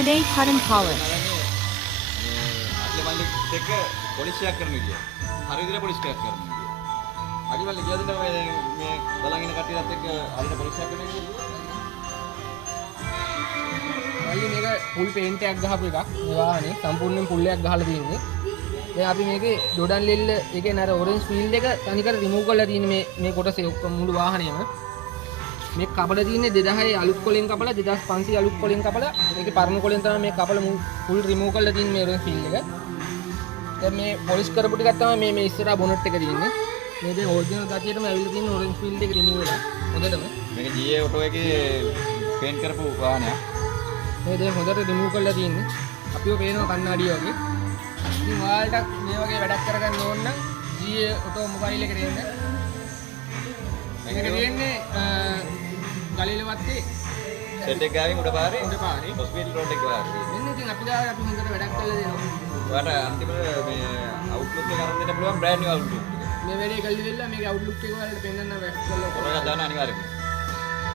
Today cut and polish. අట్లే මල්ලි දෙක පොලිසියක් කරන විදිය. හරි විදිහට පොලිසියක් කරන විදිය. අඩි මල්ලි කියද මේ බලන් ඉන්න කට්ටියත් එක්ක හරියට පොලිසියක් කරන විදිය. මල්ලි මේක ෆුල් පේන්ට් එකක් ගහපු එකක්. මේ වාහනේ සම්පූර්ණයෙන් ෆුල් එකක් ගහලා තියෙන්නේ. දැන් අපි මේකේ ඩොඩන් ලෙල්ල එකේ නර ඔරෙන්ජ් ෆීල්ඩ් එක තනිකර රිමූව් කරලා තියෙන්නේ මේ කොටසේ ඔක්කොම මුළු වාහනේම. මේ කපලා තියෙන්නේ 2006 අලුත් කොලෙන් කපලා 2500 අලුත් කොලෙන් කපලා මේකේ පරණ කොලෙන් තමයි මේ කපලා ෆුල් රිමූව් කරලා තියෙන්නේ මේ ඔරෙන්ජ් ෆීල්ඩ් එක. දැන් මේ පොලිෂ් කරපු ටිකක් තමයි මේ ඉස්සරහා බොනට් එක තියෙන්නේ. මේ දැන් ඔරිජිනල් ගතියටම ඇවිල්ලා තියෙන ඔරෙන්ජ් ෆීල්ඩ් එක රිමූව් වෙලා. හොඳටම. මේක GA ඔටෝ එකේ පේන්ට් කරපු වාහනයක්. මේ දැන් හොඳට රිමූව් කරලා තියෙන්නේ. අපිව පේනවා කණ්ණාඩිය වගේ. ඉතින් ඔයාලට මේ වගේ වැඩක් කරගන්න ඕන නම් GA ඔටෝ මොබයිල් එකට එන්න. මේක තියෙන්නේ ගලිලවත්තේ සෙට් එක ගාවින් උඩ පාරේ හොස්පිටල් රෝඩ් එක ගාවින්. මෙන්න ඉතින් අපි ගාව අපි හොඳට වැඩක් කරලා දෙනවා. ඔයාලට අන්තිමට මේ අවුට්ලුක් එක අරන් දෙන්න පුළුවන් බ්‍රෑන්ඩ් නිව් අවුට්ලුක් එක. මේ වැඩේ කල්ලි දෙලා මේක අවුට්ලුක් එක වලට පෙන්නන්න වැඩ කළා. ඔයාලා දාන්න අනිවාර්යයෙන්.